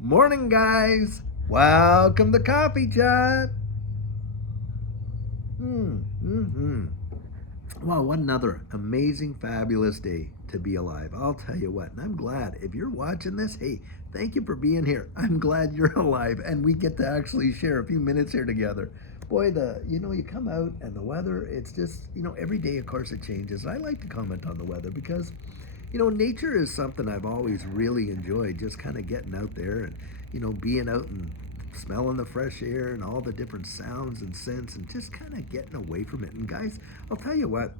Morning, guys. Welcome to Coffee Chat. Mm-hmm. Well, what another amazing, fabulous day to be alive. I'll tell you what, and I'm glad if you're watching this, hey, thank you for being here. I'm glad you're alive and we get to actually share a few minutes here together. Boy, you come out and the weather, it's just, every day, of course, it changes. I like to comment on the weather because nature is something I've always really enjoyed, just kind of getting out there and, being out and smelling the fresh air and all the different sounds and scents and just kind of getting away from it. And guys, I'll tell you what,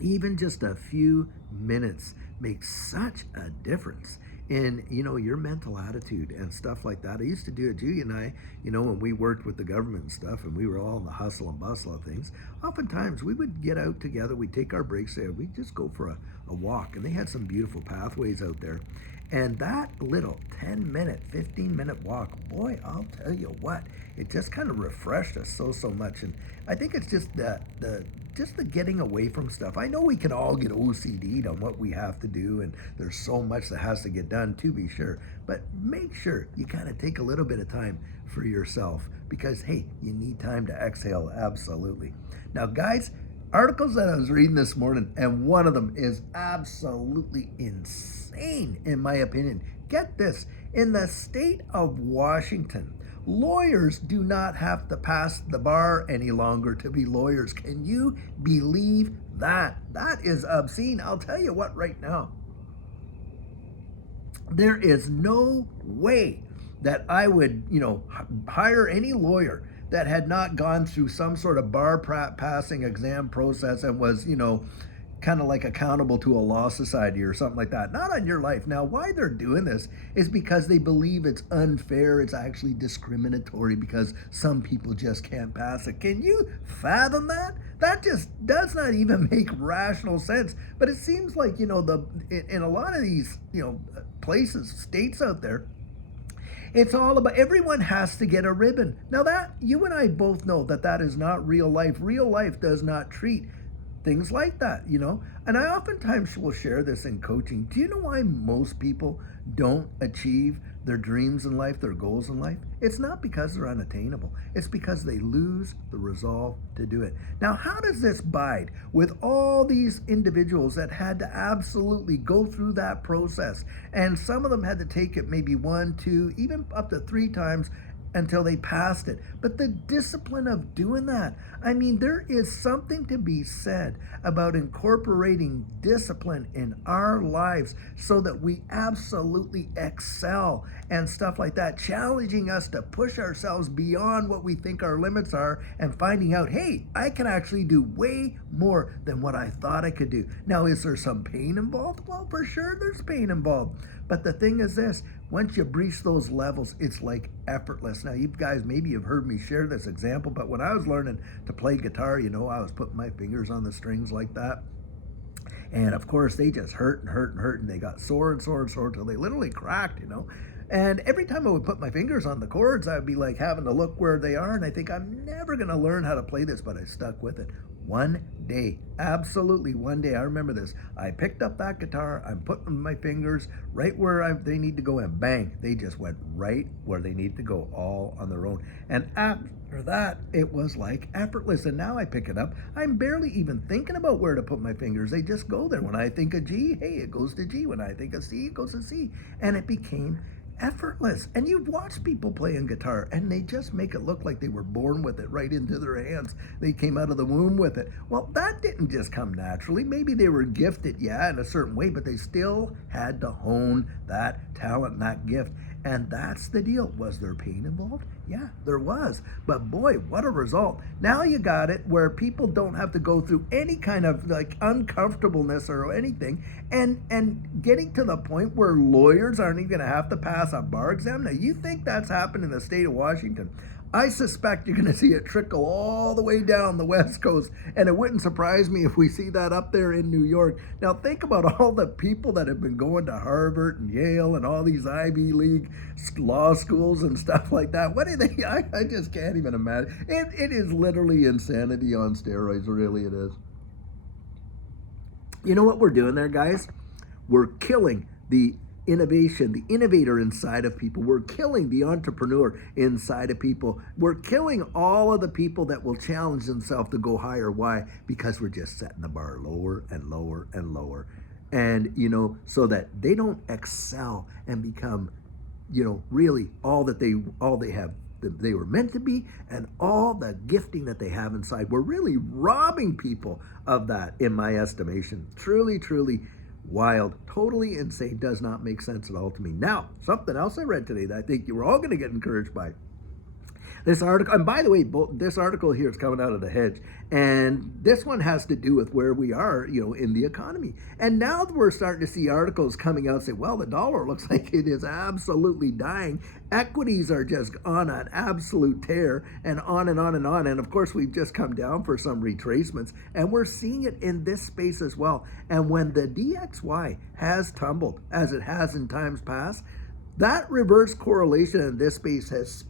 even just a few minutes makes such a difference in your mental attitude and stuff like that. I used to do it, Judy and I, when we worked with the government and stuff, and we were all in the hustle and bustle of things. Oftentimes we would get out together, we'd take our breaks there, we'd just go for a walk, and they had some beautiful pathways out there. And that little 10-minute, 15-minute walk, boy, I'll tell you what, it just kind of refreshed us so much. And I think it's just the getting away from stuff. I know we can all get OCD'd on what we have to do, and there's so much that has to get done, to be sure. But make sure you kind of take a little bit of time for yourself because, hey, you need time to exhale, absolutely. Now, guys, articles that I was reading this morning, and one of them is absolutely insane, in my opinion. Get this, in the state of Washington, lawyers do not have to pass the bar any longer to be lawyers. Can you believe that? That is obscene. I'll tell you what right now. There is no way that I would, hire any lawyer that had not gone through some sort of bar passing exam process and was, kind of like accountable to a law society or something like that. Not on your life. Now, why they're doing this is because they believe it's unfair. It's actually discriminatory because some people just can't pass it. Can you fathom that? That just does not even make rational sense. But it seems like, in a lot of these, places, states out there, it's all about everyone has to get a ribbon. Now that you and I both know that that is not real life. Real life does not treat things like that. And I oftentimes will share this in coaching. Do you know why most people don't achieve their dreams in life, their goals in life? It's not because they're unattainable. It's because they lose the resolve to do it. Now, how does this bide with all these individuals that had to absolutely go through that process? And some of them had to take it maybe one, two, even up to three times until they passed it. But the discipline of doing that, I mean, there is something to be said about incorporating discipline in our lives so that we absolutely excel and stuff like that, challenging us to push ourselves beyond what we think our limits are and finding out, hey, I can actually do way more than what I thought I could do. Now, is there some pain involved? Well, for sure there's pain involved. But the thing is this, once you breach those levels, it's like effortless. Now, you guys maybe have heard me share this example, but when I was learning to play guitar, I was putting my fingers on the strings like that. And of course, they just hurt and hurt and hurt, and they got sore and sore and sore until they literally cracked. And every time I would put my fingers on the chords, I'd be like having to look where they are, and I think I'm never going to learn how to play this, but I stuck with it. One day, absolutely one day, I remember this. I picked up that guitar, I'm putting my fingers right where they need to go, and bang, they just went right where they need to go, all on their own. And after that, it was like effortless. And now I pick it up, I'm barely even thinking about where to put my fingers. They just go there. When I think of G, hey, it goes to G. When I think of C, it goes to C. And it became effortless. And you've watched people playing guitar and they just make it look like they were born with it right into their hands. They came out of the womb with it. Well, that didn't just come naturally. Maybe they were gifted, yeah, in a certain way, but they still had to hone that talent and that gift. And that's the deal. Was there pain involved? Yeah, there was. But boy, what a result. Now you got it where people don't have to go through any kind of like uncomfortableness or anything, and getting to the point where lawyers aren't even gonna have to pass a bar exam. Now you think that's happened in the state of Washington. I suspect you're going to see it trickle all the way down the West Coast, and it wouldn't surprise me if we see that up there in New York. Now, think about all the people that have been going to Harvard and Yale and all these Ivy League law schools and stuff like that. What do they? I just can't even imagine. It is literally insanity on steroids, really, it is. You know what we're doing there, guys? We're killing the innovation, the innovator inside of people. We're killing the entrepreneur inside of people. We're killing all of the people that will challenge themselves to go higher. Why? Because we're just setting the bar lower and lower and lower. And, so that they don't excel and become, really all they have they were meant to be, and all the gifting that they have inside. We're really robbing people of that, in my estimation. Truly, truly wild, totally insane, does not make sense at all to me. Now, something else I read today that I think you were all going to get encouraged by. This article, and by the way, this article here is coming out of The Hedge, and this one has to do with where we are, in the economy. And now we're starting to see articles coming out say, well, the dollar looks like it is absolutely dying. Equities are just on an absolute tear, and on and on and on. And of course, we've just come down for some retracements, and we're seeing it in this space as well. And when the DXY has tumbled, as it has in times past, that reverse correlation in this space has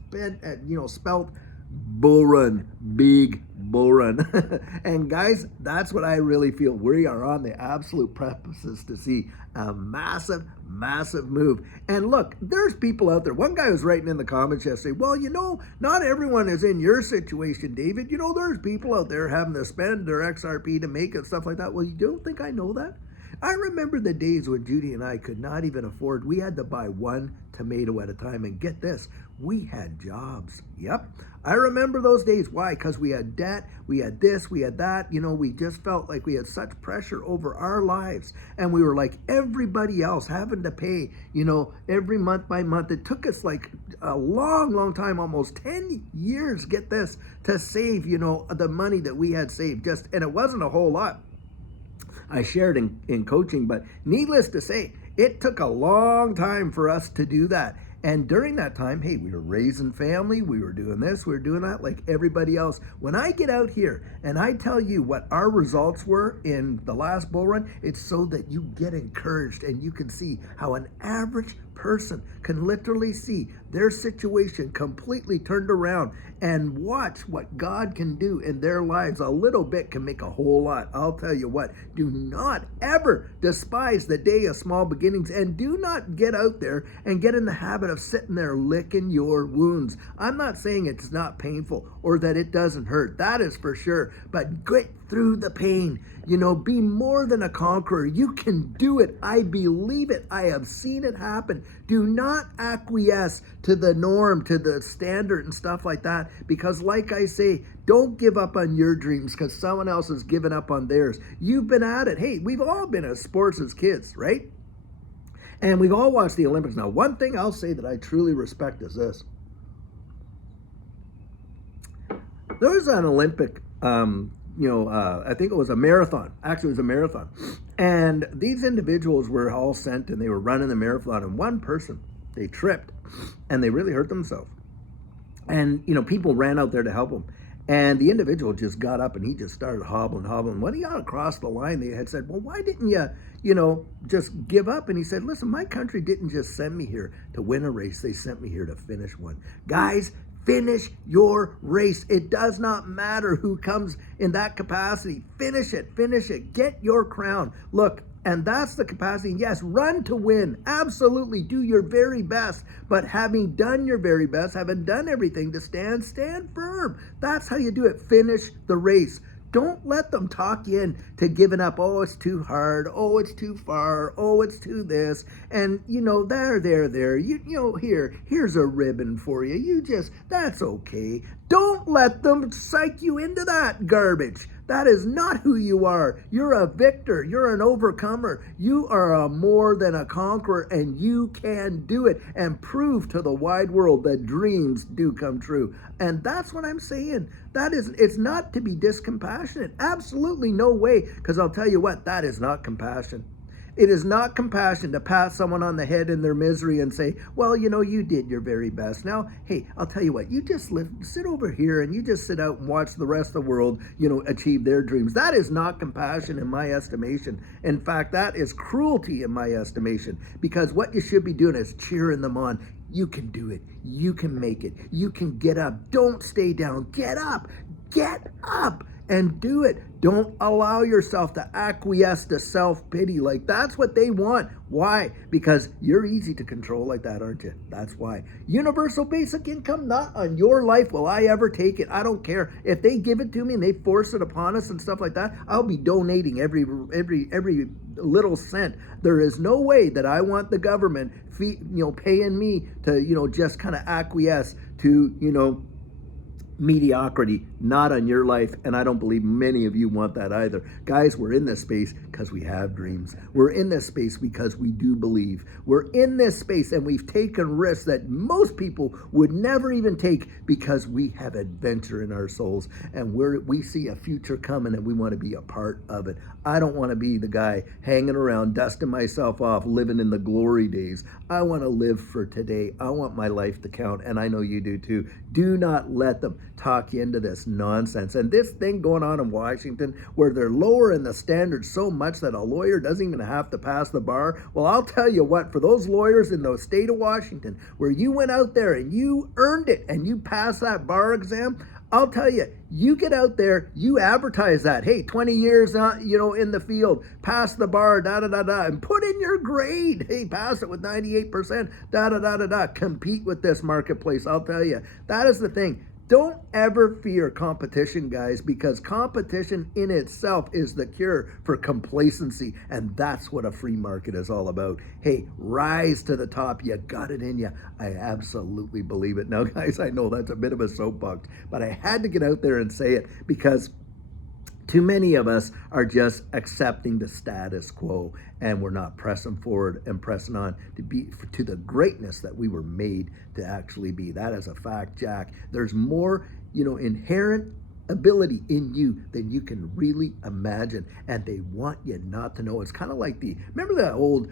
spelt bull run, big bull run. And guys, that's what I really feel. We are on the absolute precipice to see a massive, massive move. And look, there's people out there. One guy was writing in the comments yesterday, well, not everyone is in your situation, David. There's people out there having to spend their XRP to make it, stuff like that. Well, you don't think I know that? I remember the days when Judy and I could not even afford, we had to buy one tomato at a time. And get this, we had jobs. Yep. I remember those days. Why? Because we had debt, we had this, we had that. We just felt like we had such pressure over our lives. And we were like everybody else, having to pay, every month by month. It took us like a long, long time, almost 10 years, get this, to save, the money that we had saved. And it wasn't a whole lot. I shared in coaching, but needless to say, it took a long time for us to do that. And during that time, hey, we were raising family, we were doing this, we were doing that like everybody else. When I get out here and I tell you what our results were in the last bull run, it's so that you get encouraged and you can see how an average person can literally see their situation completely turned around and watch what God can do in their lives. A little bit can make a whole lot. I'll tell you what, do not ever despise the day of small beginnings, and do not get out there and get in the habit of sitting there licking your wounds. I'm not saying it's not painful or that it doesn't hurt. That is for sure. But get through the pain. Be more than a conqueror. You can do it. I believe it. I have seen it happen. Do not acquiesce to the norm, to the standard and stuff like that. Because like I say, don't give up on your dreams because someone else has given up on theirs. You've been at it. Hey, we've all been at sports as kids, right? And we've all watched the Olympics. Now, one thing I'll say that I truly respect is this. There was an Olympic, I think it was a marathon. Actually, it was a marathon. And these individuals were all sent and they were running the marathon. And one person, they tripped and they really hurt themselves. And, people ran out there to help them. And the individual just got up and he just started hobbling. When he got across the line, they had said, well, why didn't you, just give up? And he said, listen, my country didn't just send me here to win a race. They sent me here to finish one. Guys, finish your race. It does not matter who comes in that capacity. Finish it. Get your crown. Look, and that's the capacity. Yes, run to win. Absolutely. Do your very best. But having done your very best, having done everything to stand firm. That's how you do it. Finish the race. Don't let them talk you in to giving up. Oh, it's too hard. Oh, it's too far. Oh, it's too this. And, there. Here's a ribbon for you. That's okay. Don't let them psych you into that garbage. That is not who you are. You're a victor. You're an overcomer. You are more than a conqueror, and you can do it and prove to the wide world that dreams do come true. And that's what I'm saying. It's not to be discompassionate. Absolutely no way, because I'll tell you what, that is not compassion. It is not compassion to pat someone on the head in their misery and say, well, you did your very best. Now, hey, I'll tell you what, you just sit over here and you just sit out and watch the rest of the world, achieve their dreams. That is not compassion in my estimation. In fact, that is cruelty in my estimation, because what you should be doing is cheering them on. You can do it. You can make it. You can get up. Don't stay down. Get up. Get up. and do it. Don't allow yourself to acquiesce to self-pity. Like, that's what they want. Why? Because you're easy to control like that, aren't you? That's why. Universal basic income, not on your life will I ever take it. I don't care. If they give it to me and they force it upon us and stuff like that, I'll be donating every little cent. There is no way that I want the government paying me to, just kind of acquiesce to, mediocrity. Not on your life, and I don't believe many of you want that either. Guys, we're in this space because we have dreams. We're in this space because we do believe. We're in this space and we've taken risks that most people would never even take because we have adventure in our souls, and we see a future coming and we want to be a part of it. I don't want to be the guy hanging around, dusting myself off, living in the glory days. I want to live for today. I want my life to count, and I know you do too. Do not let them talk you into this nonsense. And this thing going on in Washington where they're lowering the standards so much that a lawyer doesn't even have to pass the bar. Well, I'll tell you what, for those lawyers in the state of Washington where you went out there and you earned it and you passed that bar exam, I'll tell you, you get out there, you advertise that, hey, 20 years, in the field, pass the bar, and put in your grade. Hey, pass it with 98%, compete with this marketplace. I'll tell you, that is the thing. Don't ever fear competition, guys, because competition in itself is the cure for complacency, and that's what a free market is all about. Hey, rise to the top. You got it in you. I absolutely believe it. Now, guys, I know that's a bit of a soapbox, but I had to get out there and say it because too many of us are just accepting the status quo, and we're not pressing forward and pressing on to the greatness that we were made to actually be. That is a fact, Jack. There's more, inherent ability in you than you can really imagine, and they want you not to know. It's kind of like remember that old,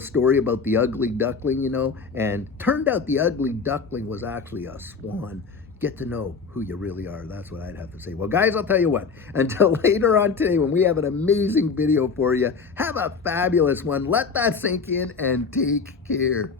story about the ugly duckling, and turned out the ugly duckling was actually a swan. Get to know who you really are. That's what I'd have to say. Well, guys, I'll tell you what, until later on today when we have an amazing video for you, have a fabulous one. Let that sink in and take care.